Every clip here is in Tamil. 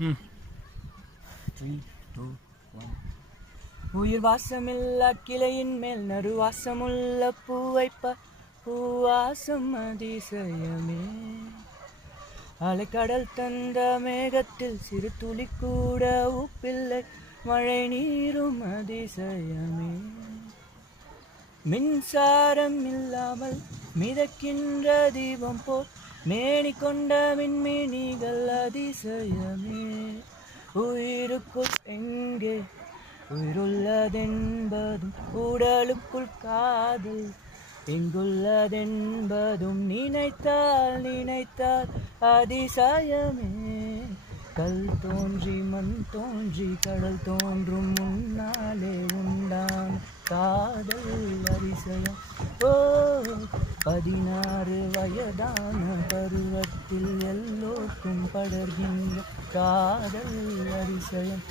3, 2, 1. உயிர் வாசமில்ல கிளையின் மேல் நறுவாசமுள்ள பூவைப்ப பூவாசம் அதிசயமே. அலைக்கடல் தந்த மேகத்தில் சிறு துளி கூட உப்பில்லை மழை நீரும் அதிசயமே. மின்சாரம் இல்லாமல் மிதக்கின்ற தீபம் போல் மேனி கொண்ட மின்மினிகள் அதிசயமே. உயிருக்குள் எங்கே உயிருள்ளதென்பதும் உடலுக்குள் காதல் எங்குள்ளதென்பதும் நினைத்தால் நினைத்தால் அதிசயமே. கல் தோன்றி மண் தோன்றி கடல் தோன்றும் முன்னாலே உண்டான காதல் அதிசயம். 16 வயதான பருவத்தில் எல்லோருக்கும் படர்கின்ற காதல் அதிசயம்.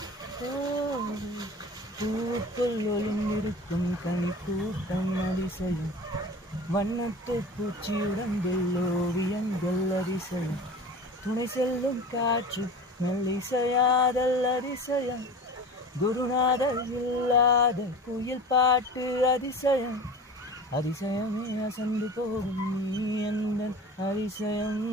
பூவுக்குள் ஒளிந்திருக்கும் கனி கூட்டம் அதிசயம். வண்ணத்து பூச்சி உடம்பில் ஓவியங்கள் அதிசயம். துணை செல்லும் காற்று நல்லிசையாதல் அதிசயம். குருநாதர் இல்லாத குயில் பாட்டு அதிசயம். அதிசயமே அசந்து போகும் நீ எந்த அதிசயம்.